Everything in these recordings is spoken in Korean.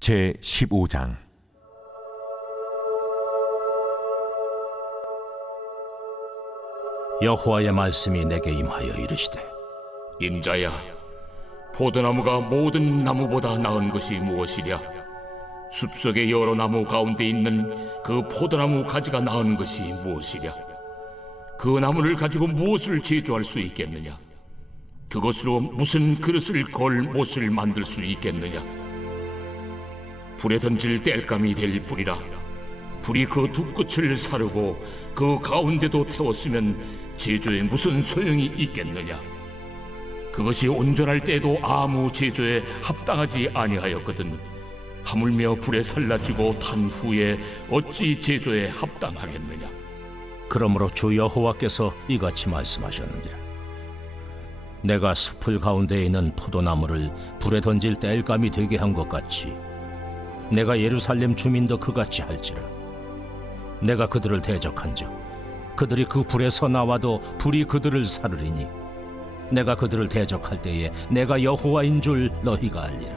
제15장. 여호와의 말씀이 내게 임하여 이르시되, 인자야, 포도나무가 모든 나무보다 나은 것이 무엇이랴? 숲속의 여러 나무 가운데 있는 그 포도나무 가지가 나은 것이 무엇이랴? 그 나무를 가지고 무엇을 제조할 수 있겠느냐? 그것으로 무슨 그릇을 걸 못을 만들 수 있겠느냐? 불에 던질 땔감이 될 뿐이라. 불이 그 두 끝을 사르고 그 가운데도 태웠으면 제조에 무슨 소용이 있겠느냐? 그것이 온전할 때에도 아무 제조에 합당하지 아니하였거든 하물며 불에 살라지고 탄 후에 어찌 제조에 합당하겠느냐? 그러므로 주 여호와께서 이같이 말씀하셨느니라. 내가 숲을 가운데 있는 포도나무를 불에 던질 땔감이 되게 한 것 같이 내가 예루살렘 주민도 그같이 할지라. 내가 그들을 대적한즉 그들이 그 불에서 나와도 불이 그들을 사르리니 내가 그들을 대적할 때에 내가 여호와인 줄 너희가 알리라.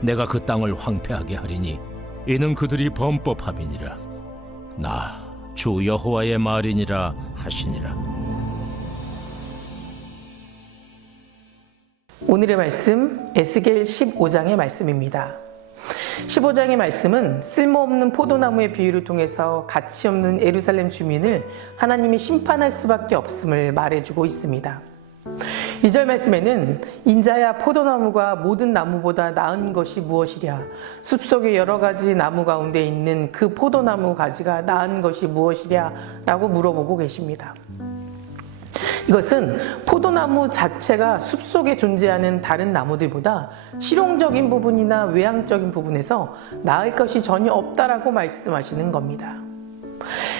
내가 그 땅을 황폐하게 하리니 이는 그들이 범법함이니라. 나 주 여호와의 말이니라 하시니라. 오늘의 말씀 에스겔 15장의 말씀입니다. 15장의 말씀은 쓸모없는 포도나무의 비유를 통해서 가치 없는 예루살렘 주민을 하나님이 심판할 수밖에 없음을 말해주고 있습니다. 2절 말씀에는 인자야, 포도나무가 모든 나무보다 나은 것이 무엇이랴? 숲속의 여러 가지 나무 가운데 있는 그 포도나무 가지가 나은 것이 무엇이랴? 라고 물어보고 계십니다. 이것은 포도나무 자체가 숲속에 존재하는 다른 나무들보다 실용적인 부분이나 외향적인 부분에서 나을 것이 전혀 없다라고 말씀하시는 겁니다.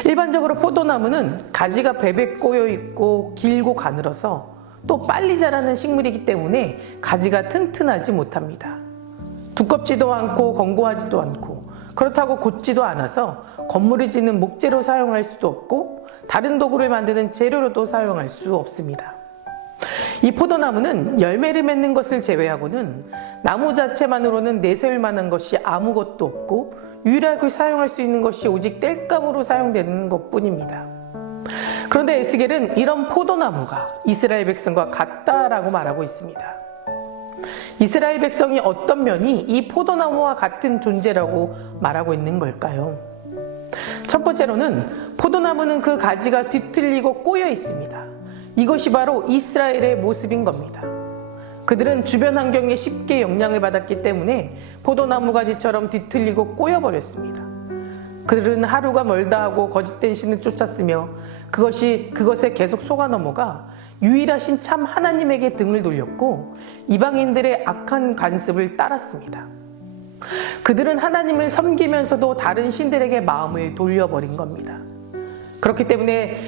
일반적으로 포도나무는 가지가 베베 꼬여 있고 길고 가늘어서 또 빨리 자라는 식물이기 때문에 가지가 튼튼하지 못합니다. 두껍지도 않고 견고하지도 않고 그렇다고 곧지도 않아서 건물을 짓는 목재로 사용할 수도 없고 다른 도구를 만드는 재료로도 사용할 수 없습니다. 이 포도나무는 열매를 맺는 것을 제외하고는 나무 자체만으로는 내세울 만한 것이 아무것도 없고 유일하게 사용할 수 있는 것이 오직 땔감으로 사용되는 것뿐입니다. 그런데 에스겔은 이런 포도나무가 이스라엘 백성과 같다라고 말하고 있습니다. 이스라엘 백성이 어떤 면이 이 포도나무와 같은 존재라고 말하고 있는 걸까요? 첫 번째로는 포도나무는 그 가지가 뒤틀리고 꼬여 있습니다. 이것이 바로 이스라엘의 모습인 겁니다. 그들은 주변 환경에 쉽게 영향을 받았기 때문에 포도나무 가지처럼 뒤틀리고 꼬여버렸습니다. 그들은 하루가 멀다 하고 거짓된 신을 쫓았으며 그것에 계속 속아 넘어가 유일하신 참 하나님에게 등을 돌렸고 이방인들의 악한 관습을 따랐습니다. 그들은 하나님을 섬기면서도 다른 신들에게 마음을 돌려버린 겁니다. 그렇기 때문에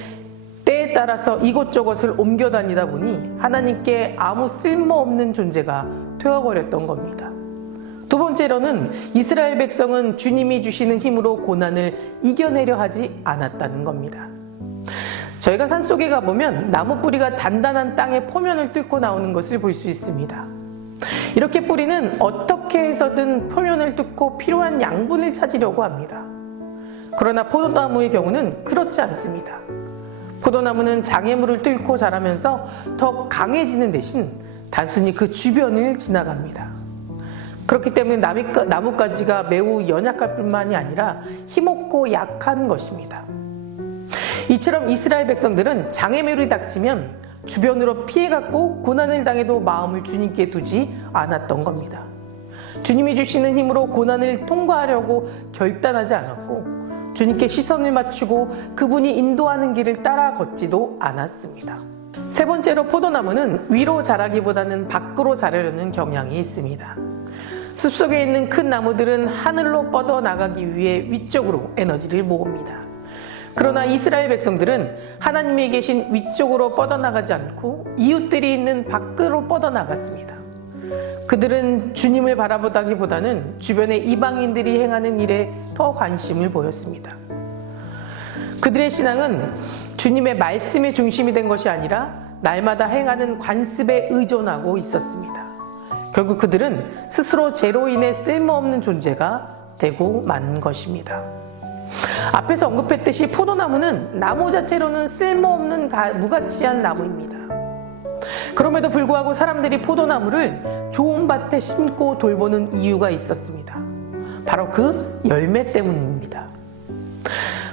때에 따라서 이곳저곳을 옮겨 다니다 보니 하나님께 아무 쓸모없는 존재가 되어버렸던 겁니다. 두 번째로는 이스라엘 백성은 주님이 주시는 힘으로 고난을 이겨내려 하지 않았다는 겁니다. 저희가 산속에 가보면 나무 뿌리가 단단한 땅의 포면을 뚫고 나오는 것을 볼 수 있습니다. 이렇게 뿌리는 어떻게 해서든 표면을 뚫고 필요한 양분을 찾으려고 합니다. 그러나 포도나무의 경우는 그렇지 않습니다. 포도나무는 장애물을 뚫고 자라면서 더 강해지는 대신 단순히 그 주변을 지나갑니다. 그렇기 때문에 나뭇가지가 매우 연약할 뿐만이 아니라 힘없고 약한 것입니다. 이처럼 이스라엘 백성들은 장애물이 닥치면 주변으로 피해갔고 고난을 당해도 마음을 주님께 두지 않았던 겁니다. 주님이 주시는 힘으로 고난을 통과하려고 결단하지 않았고 주님께 시선을 맞추고 그분이 인도하는 길을 따라 걷지도 않았습니다. 세 번째로 포도나무는 위로 자라기보다는 밖으로 자라려는 경향이 있습니다. 숲속에 있는 큰 나무들은 하늘로 뻗어나가기 위해 위쪽으로 에너지를 모읍니다. 그러나 이스라엘 백성들은 하나님이 계신 위쪽으로 뻗어나가지 않고 이웃들이 있는 밖으로 뻗어나갔습니다. 그들은 주님을 바라보다기보다는 주변의 이방인들이 행하는 일에 더 관심을 보였습니다. 그들의 신앙은 주님의 말씀의 중심이 된 것이 아니라 날마다 행하는 관습에 의존하고 있었습니다. 결국 그들은 스스로 죄로 인해 쓸모없는 존재가 되고 만 것입니다. 앞에서 언급했듯이 포도나무는 나무 자체로는 쓸모없는 무가치한 나무입니다. 그럼에도 불구하고 사람들이 포도나무를 좋은 밭에 심고 돌보는 이유가 있었습니다. 바로 그 열매 때문입니다.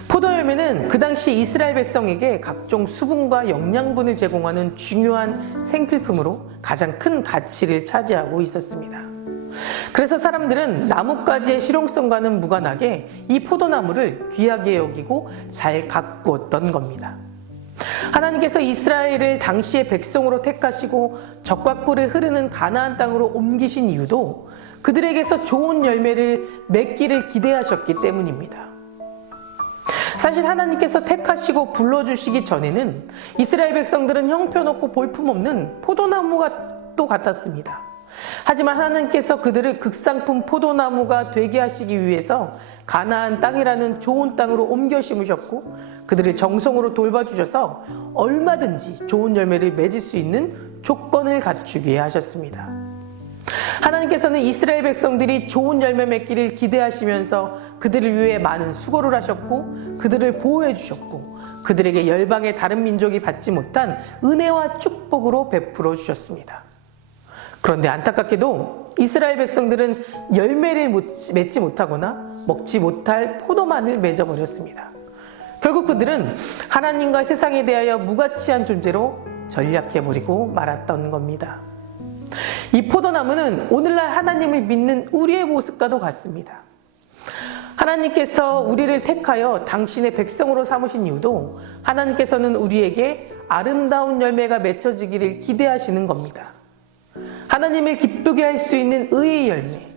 포도열매는 그 당시 이스라엘 백성에게 각종 수분과 영양분을 제공하는 중요한 생필품으로 가장 큰 가치를 차지하고 있었습니다. 그래서 사람들은 나뭇가지의 실용성과는 무관하게 이 포도나무를 귀하게 여기고 잘 가꾸었던 겁니다. 하나님께서 이스라엘을 당시의 백성으로 택하시고 적과 꿀이 흐르는 가나안 땅으로 옮기신 이유도 그들에게서 좋은 열매를 맺기를 기대하셨기 때문입니다. 사실 하나님께서 택하시고 불러주시기 전에는 이스라엘 백성들은 형편없고 볼품없는 포도나무가 또 같았습니다. 하지만 하나님께서 그들을 극상품 포도나무가 되게 하시기 위해서 가나안 땅이라는 좋은 땅으로 옮겨 심으셨고 그들을 정성으로 돌봐주셔서 얼마든지 좋은 열매를 맺을 수 있는 조건을 갖추게 하셨습니다. 하나님께서는 이스라엘 백성들이 좋은 열매 맺기를 기대하시면서 그들을 위해 많은 수고를 하셨고 그들을 보호해 주셨고 그들에게 열방의 다른 민족이 받지 못한 은혜와 축복으로 베풀어 주셨습니다. 그런데 안타깝게도 이스라엘 백성들은 열매를 맺지 못하거나 먹지 못할 포도만을 맺어버렸습니다. 결국 그들은 하나님과 세상에 대하여 무가치한 존재로 전락해버리고 말았던 겁니다. 이 포도나무는 오늘날 하나님을 믿는 우리의 모습과도 같습니다. 하나님께서 우리를 택하여 당신의 백성으로 삼으신 이유도 하나님께서는 우리에게 아름다운 열매가 맺혀지기를 기대하시는 겁니다. 하나님을 기쁘게 할 수 있는 의의 열매,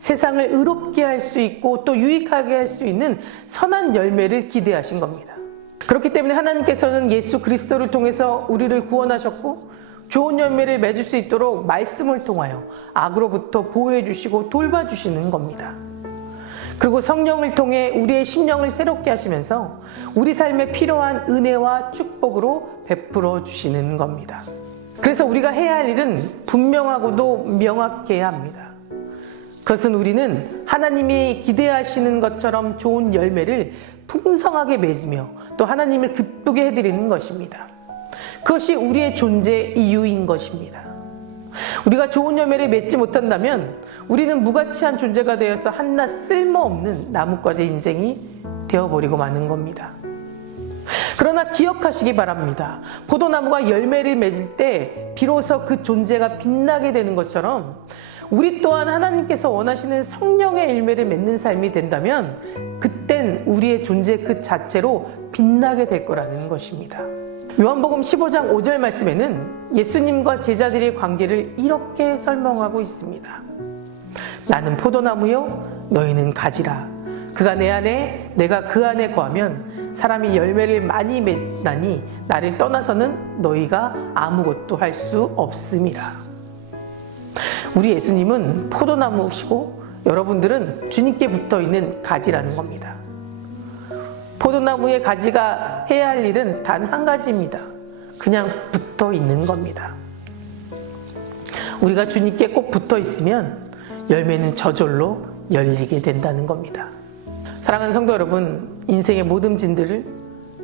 세상을 의롭게 할 수 있고 또 유익하게 할 수 있는 선한 열매를 기대하신 겁니다. 그렇기 때문에 하나님께서는 예수 그리스도를 통해서 우리를 구원하셨고 좋은 열매를 맺을 수 있도록 말씀을 통하여 악으로부터 보호해 주시고 돌봐주시는 겁니다. 그리고 성령을 통해 우리의 심령을 새롭게 하시면서 우리 삶에 필요한 은혜와 축복으로 베풀어 주시는 겁니다. 그래서 우리가 해야 할 일은 분명하고도 명확해야 합니다. 그것은 우리는 하나님이 기대하시는 것처럼 좋은 열매를 풍성하게 맺으며 또 하나님을 기쁘게 해드리는 것입니다. 그것이 우리의 존재 이유인 것입니다. 우리가 좋은 열매를 맺지 못한다면 우리는 무가치한 존재가 되어서 한낱 쓸모없는 나뭇가지 인생이 되어버리고 마는 겁니다. 그러나 기억하시기 바랍니다. 포도나무가 열매를 맺을 때 비로소 그 존재가 빛나게 되는 것처럼 우리 또한 하나님께서 원하시는 성령의 열매를 맺는 삶이 된다면 그땐 우리의 존재 그 자체로 빛나게 될 거라는 것입니다. 요한복음 15장 5절 말씀에는 예수님과 제자들의 관계를 이렇게 설명하고 있습니다. 나는 포도나무요 너희는 가지라. 그가 내 안에 내가 그 안에 거하면 사람이 열매를 많이 맺나니 나를 떠나서는 너희가 아무것도 할 수 없음이라. 우리 예수님은 포도나무시고 여러분들은 주님께 붙어있는 가지라는 겁니다. 포도나무의 가지가 해야 할 일은 단 한 가지입니다. 그냥 붙어 있는 겁니다. 우리가 주님께 꼭 붙어 있으면 열매는 저절로 열리게 된다는 겁니다. 사랑하는 성도 여러분, 인생의 모든 짐들을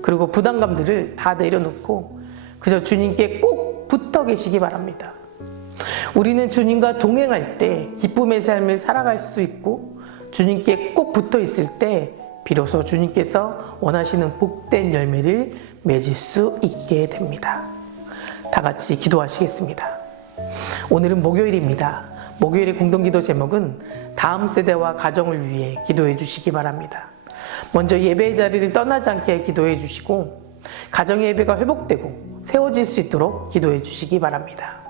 그리고 부담감들을 다 내려놓고 그저 주님께 꼭 붙어 계시기 바랍니다. 우리는 주님과 동행할 때 기쁨의 삶을 살아갈 수 있고 주님께 꼭 붙어 있을 때 비로소 주님께서 원하시는 복된 열매를 맺을 수 있게 됩니다. 다 같이 기도하시겠습니다. 오늘은 목요일입니다. 목요일의 공동기도 제목은 다음 세대와 가정을 위해 기도해 주시기 바랍니다. 먼저 예배의 자리를 떠나지 않게 기도해 주시고 가정의 예배가 회복되고 세워질 수 있도록 기도해 주시기 바랍니다.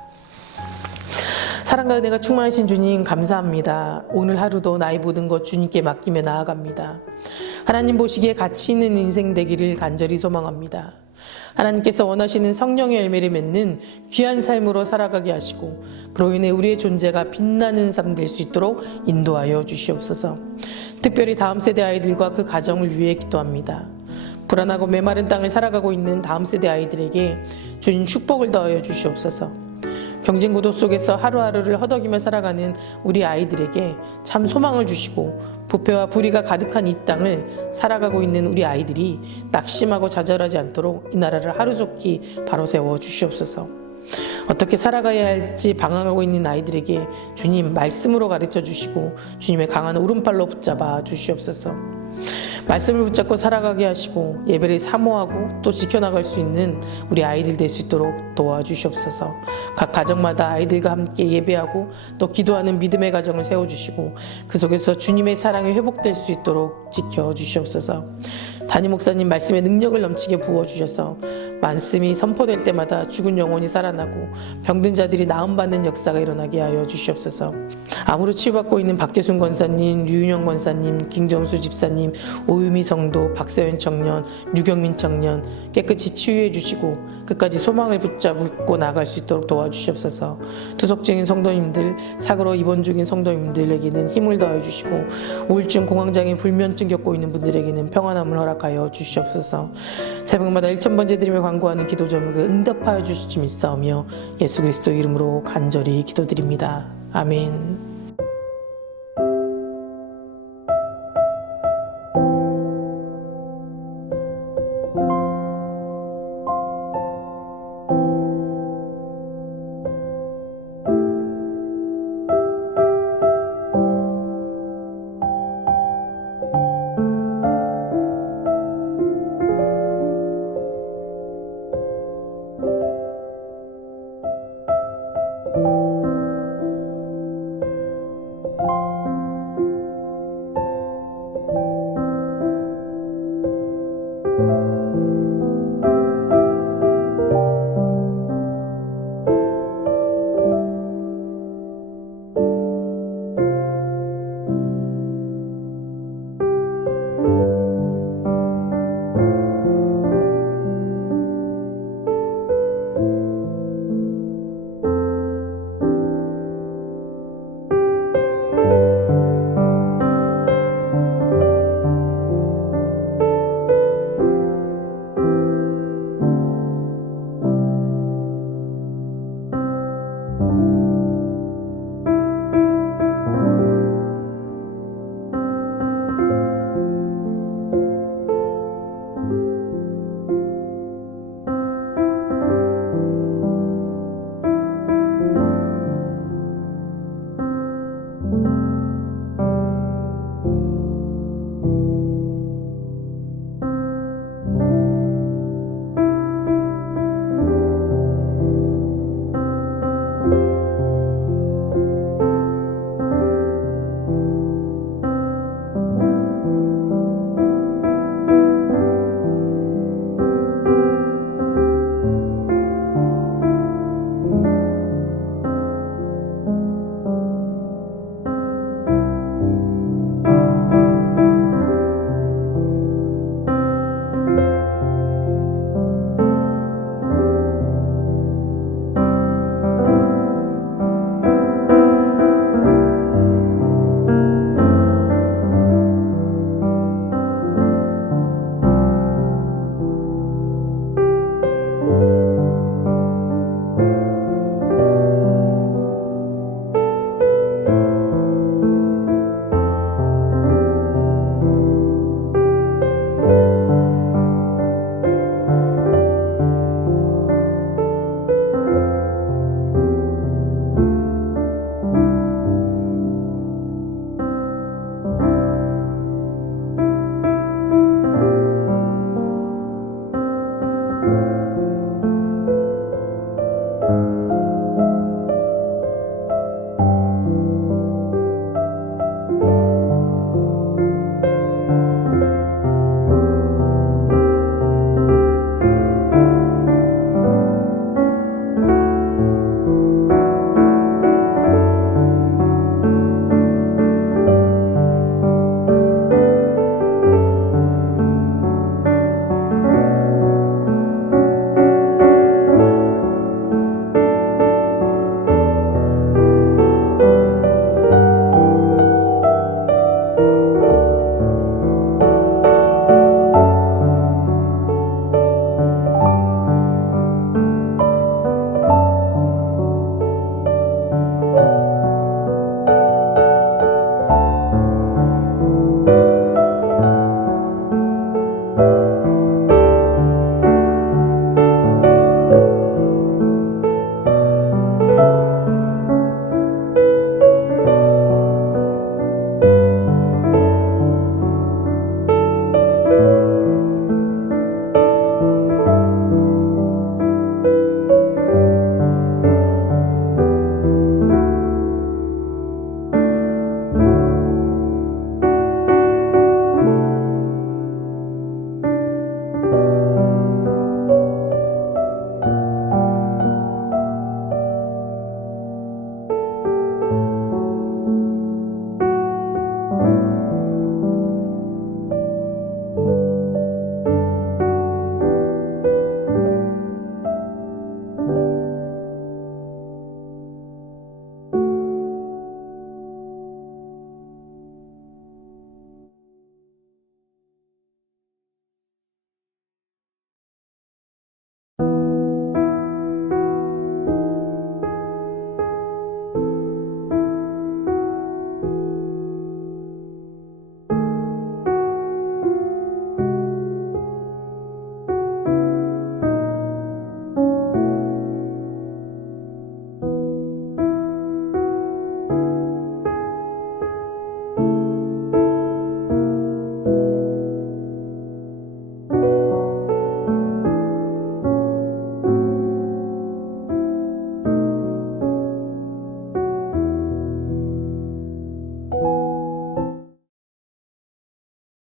사랑과 은혜가 충만하신 주님 감사합니다. 오늘 하루도 나의 모든 것 주님께 맡기며 나아갑니다. 하나님 보시기에 가치 있는 인생 되기를 간절히 소망합니다. 하나님께서 원하시는 성령의 열매를 맺는 귀한 삶으로 살아가게 하시고 그로 인해 우리의 존재가 빛나는 삶 될 수 있도록 인도하여 주시옵소서. 특별히 다음 세대 아이들과 그 가정을 위해 기도합니다. 불안하고 메마른 땅을 살아가고 있는 다음 세대 아이들에게 주님 축복을 더하여 주시옵소서. 경쟁 구도 속에서 하루하루를 허덕이며 살아가는 우리 아이들에게 참 소망을 주시고 부패와 불의가 가득한 이 땅을 살아가고 있는 우리 아이들이 낙심하고 좌절하지 않도록 이 나라를 하루속히 바로 세워 주시옵소서. 어떻게 살아가야 할지 방황하고 있는 아이들에게 주님 말씀으로 가르쳐 주시고 주님의 강한 오른팔로 붙잡아 주시옵소서. 말씀을 붙잡고 살아가게 하시고 예배를 사모하고 또 지켜나갈 수 있는 우리 아이들 될 수 있도록 도와주시옵소서. 각 가정마다 아이들과 함께 예배하고 또 기도하는 믿음의 가정을 세워주시고 그 속에서 주님의 사랑이 회복될 수 있도록 지켜주시옵소서. 담임 목사님 말씀의 능력을 넘치게 부어주셔서 말씀이 선포될 때마다 죽은 영혼이 살아나고 병든 자들이 나음받는 역사가 일어나게 하여 주시옵소서. 암으로 치유받고 있는 박재순 권사님, 류윤영 권사님, 김정수 집사님, 오유미 성도, 박세현 청년, 유경민 청년 깨끗이 치유해 주시고 끝까지 소망을 붙잡고 나아갈 수 있도록 도와주시옵소서. 투석 중인 성도님들, 사고로 입원 중인 성도님들에게는 힘을 더해 주시고 우울증, 공황장애, 불면증 겪고 있는 분들에게는 평안함을 허락하여 주시옵소서. 새벽마다 1000번째 드리며 광고하는 기도 제목을 응답하여 주실 줄 믿사오며 예수 그리스도 이름으로 간절히 기도드립니다. 아멘.